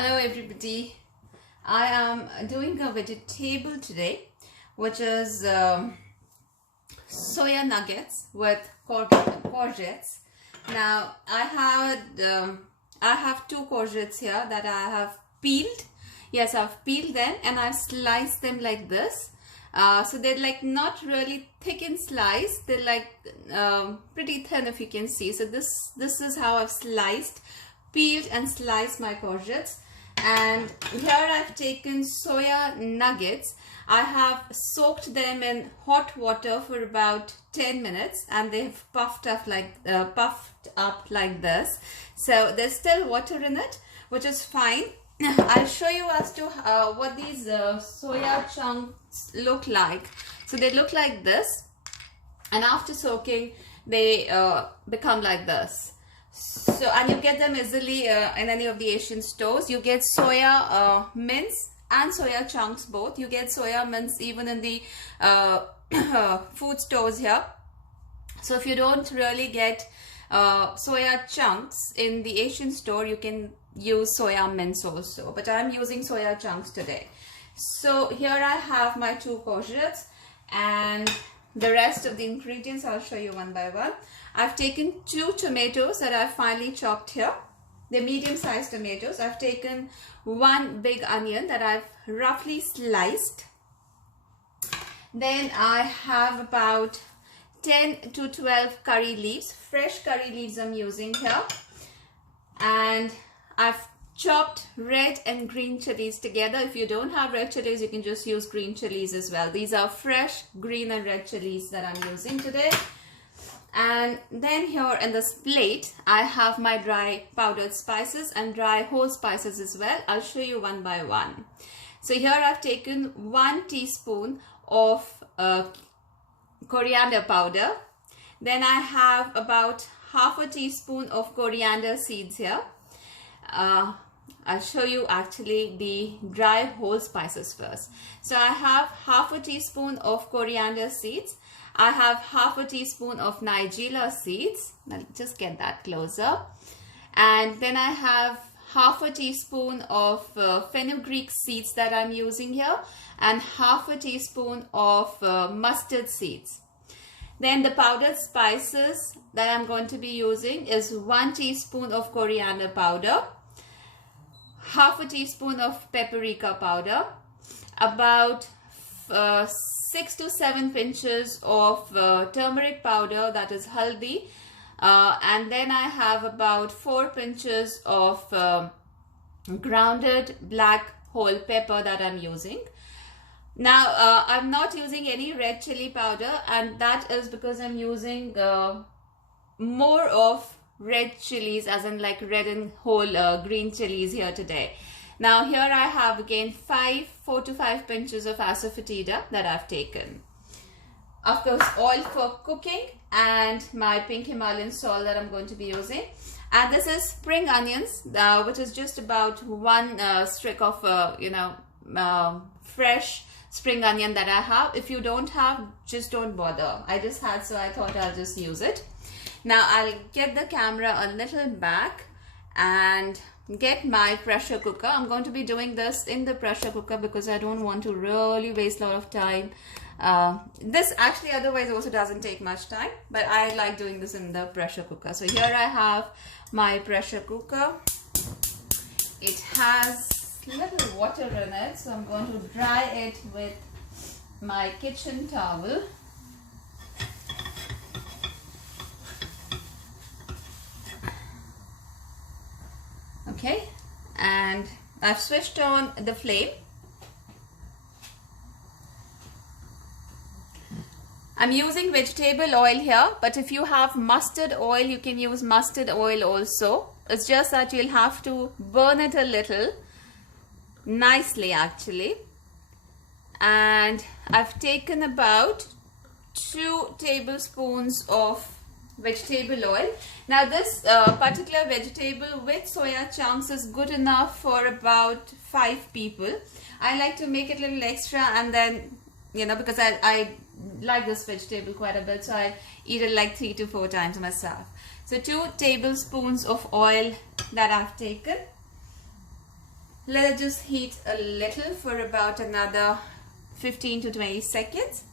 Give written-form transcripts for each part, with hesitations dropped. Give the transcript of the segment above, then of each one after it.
Hello everybody. I am doing a vegetable today, which is soya nuggets with courgettes. Now I have two courgettes here that I have peeled. Yes, I've peeled them and I've sliced them like this. So they're like not really thick in slice. They're like pretty thin, if you can see. So this is how I've peeled and sliced my courgettes. And here I've taken soya nuggets. I have soaked them in hot water for about 10 minutes and they've puffed up like this. So there's still water in it, which is fine. I'll show you as to what these soya chunks look like. So they look like this, and after soaking they become like this. So, and you get them easily in any of the Asian stores. You get soya mince and soya chunks both. You get soya mince even in the food stores here. So if you don't really get soya chunks in the Asian store, you can use soya mince also. But I'm using soya chunks today. So here I have my two courgettes and the rest of the ingredients I'll show you one by one. I've taken two tomatoes that I've finely chopped here. They're medium-sized tomatoes. I've taken one big onion that I've roughly sliced. Then I have about 10 to 12 curry leaves. Fresh curry leaves I'm using here. And I've chopped red and green chilies together. If you don't have red chilies, you can just use green chilies as well. These are fresh green and red chilies that I'm using today. And then here in this plate, I have my dry powdered spices and dry whole spices as well. I'll show you one by one. So here I've taken 1 teaspoon of coriander powder. Then I have about half a teaspoon of coriander seeds here. I'll show you actually the dry whole spices first. So I have half a teaspoon of coriander seeds. I have half a teaspoon of nigella seeds. I'll just get that closer. And then I have half a teaspoon of fenugreek seeds that I'm using here, and half a teaspoon of mustard seeds. Then the powdered spices that I'm going to be using is 1 teaspoon of coriander powder, half a teaspoon of paprika powder, about 6 to 7 pinches of turmeric powder, that is haldi, and then I have about 4 pinches of grounded black whole pepper that I'm using. Now I'm not using any red chili powder, and that is because I'm using more of red chilies, as in like red and whole green chilies here today. Now here I have again 4 to 5 pinches of asafoetida that I've taken. Of course, oil for cooking and my pink Himalayan salt that I'm going to be using. And this is spring onions, which is just about 1 stick of fresh spring onion that I have. If you don't have, just don't bother. I just had, so I thought I'll just use it. Now I'll get the camera a little back and get my pressure cooker. I'm going to be doing this in the pressure cooker because I don't want to really waste a lot of time. This actually otherwise also doesn't take much time, but I like doing this in the pressure cooker. So here I have my pressure cooker. It has little water in it, so I'm going to dry it with my kitchen towel. Okay, and I've switched on the flame. I'm using vegetable oil here, but if you have mustard oil, you can use mustard oil also. It's just that you'll have to burn it a little nicely actually. And I've taken about 2 tablespoons of vegetable oil. Now this particular vegetable with soya chunks is good enough for about 5 people. I like to make it a little extra, and then because I like this vegetable quite a bit, so I eat it like 3 to 4 times myself. So 2 tablespoons of oil that I've taken. Let it just heat a little for about another 15 to 20 seconds.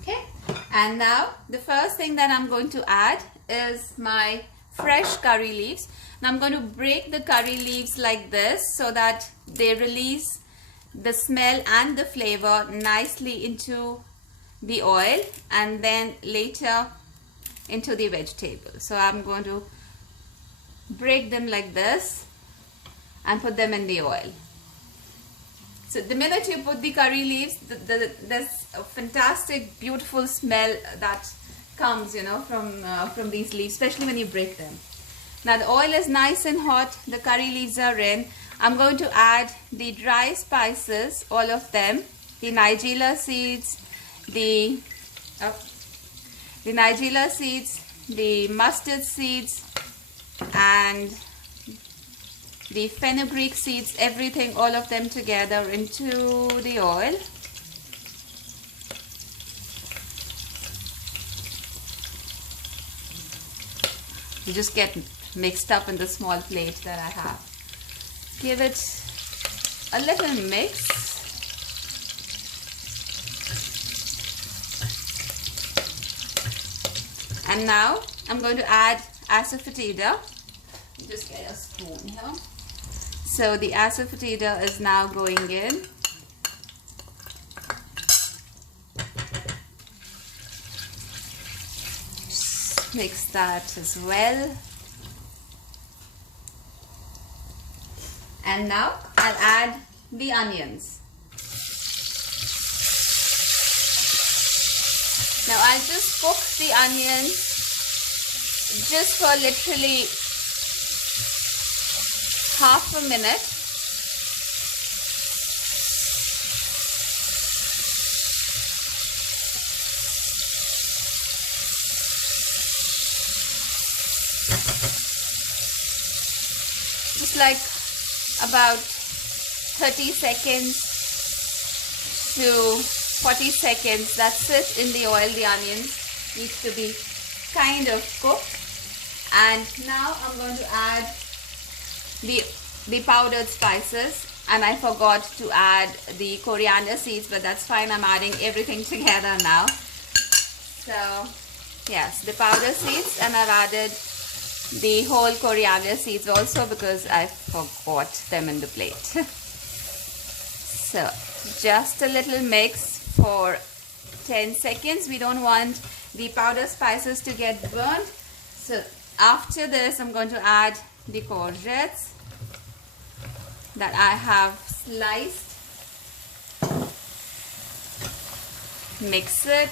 Okay, and now the first thing that I'm going to add is my fresh curry leaves. Now I'm going to break the curry leaves like this so that they release the smell and the flavor nicely into the oil and then later into the vegetable. So I'm going to break them like this and put them in the oil. So the minute you put the curry leaves, there's a fantastic, beautiful smell that comes, you know, from these leaves, especially when you break them. Now the oil is nice and hot, the curry leaves are in. I'm going to add the dry spices, all of them, the nigella seeds, the mustard seeds, and the fenugreek seeds, everything, all of them together into the oil. You just get mixed up in the small plate that I have. Give it a little mix. And now I'm going to add asafoetida. Just get a spoon here. So the asafoetida is now going in. Just mix that as well. And now I'll add the onions. Now I'll just cook the onions just for literally half a minute. Just like about 30 seconds to 40 seconds. That's it in the oil. The onions need to be kind of cooked. And now I'm going to add the powdered spices, and I forgot to add the coriander seeds, but that's fine. I'm adding everything together now. So yes, the powdered seeds, and I've added the whole coriander seeds also because I forgot them in the plate. So just a little mix for 10 seconds. We don't want the powdered spices to get burnt. So after this, I'm going to add the courgettes that I have sliced. Mix it.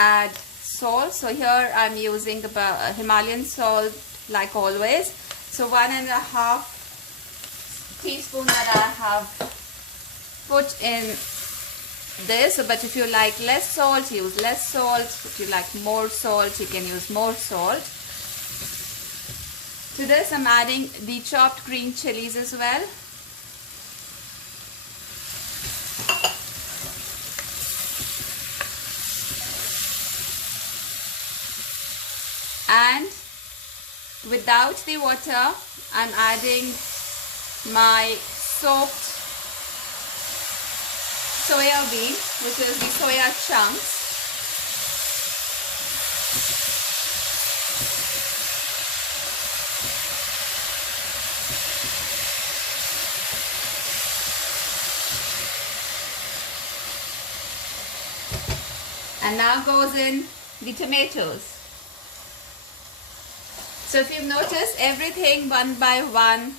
Add salt. So here I'm using the Himalayan salt like always. So 1.5 teaspoon that I have put in this. But if you like less salt, use less salt. If you like more salt, you can use more salt. To this I'm adding the chopped green chilies as well. And without the water, I'm adding my soaked soya bean, which is the soya chunks. And now goes in the tomatoes. So if you've noticed, everything one by one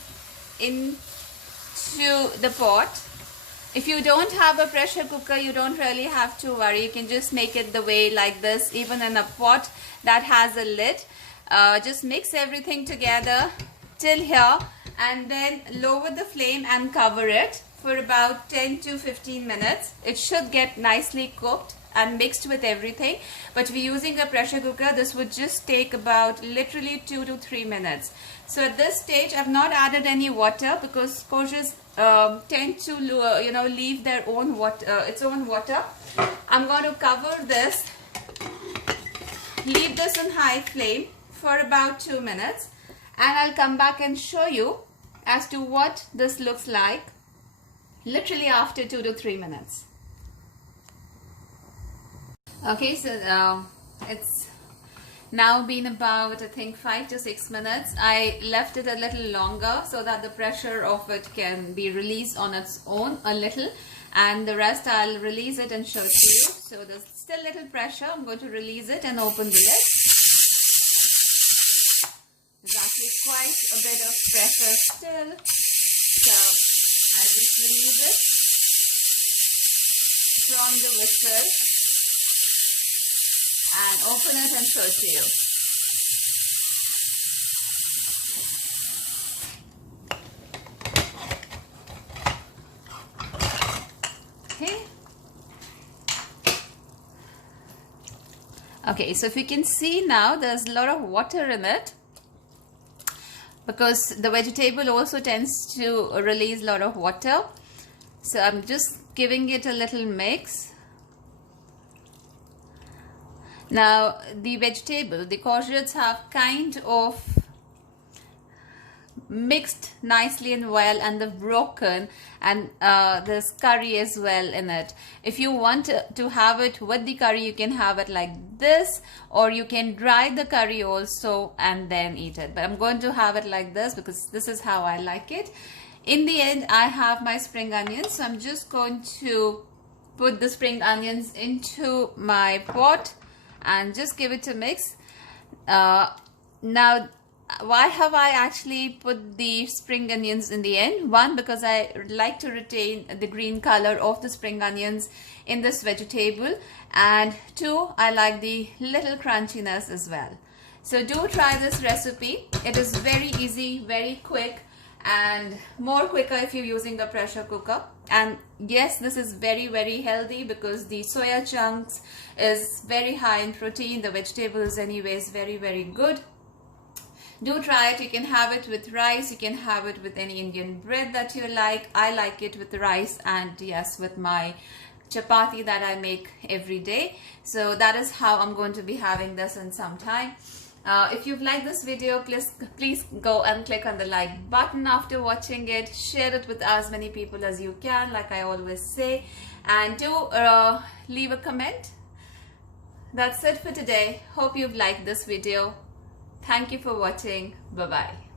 into the pot. If you don't have a pressure cooker, you don't really have to worry. You can just make it the way like this, even in a pot that has a lid. Just mix everything together till here and then lower the flame and cover it for about 10 to 15 minutes. It should get nicely cooked and mixed with everything. But if you're using a pressure cooker, this would just take about literally 2 to 3 minutes. So at this stage, I've not added any water because courgettes tend to leave their own water, its own water. I'm going to cover this, leave this on high flame for about 2 minutes, and I'll come back and show you as to what this looks like literally after 2 to 3 minutes. Okay, so it's now been about, I think, 5 to 6 minutes. I left it a little longer so that the pressure of it can be released on its own a little, and the rest I'll release it and show it to you. So there's still little pressure. I'm going to release it and open the lid. There's actually quite a bit of pressure still, so I'll just release it from the whistle and open it and show it to you. Okay, so if you can see now, there's a lot of water in it because the vegetable also tends to release a lot of water. So I'm just giving it a little mix. Now the vegetable, the courgettes have kind of mixed nicely and well, and they've broken, and there's curry as well in it. If you want to have it with the curry, you can have it like this, or you can dry the curry also and then eat it. But I'm going to have it like this because this is how I like it. In the end, I have my spring onions, so I'm just going to put the spring onions into my pot and just give it a mix. Now, why have I actually put the spring onions in the end? One, because I like to retain the green color of the spring onions in this vegetable, and two, I like the little crunchiness as well. So do try this recipe. It is very easy, very quick, and more quicker if you're using a pressure cooker. And yes, this is very, very healthy because the soya chunks is very high in protein. The vegetable is anyways very, very good. Do try it. You can have it with rice, you can have it with any Indian bread that you like. I like it with the rice, and yes, with my chapati that I make every day. So that is how I'm going to be having this in some time. If you've liked this video, please go and click on the like button after watching it. Share it with as many people as you can, like I always say, and do leave a comment. That's it for today. Hope you've liked this video. Thank you for watching. Bye-bye.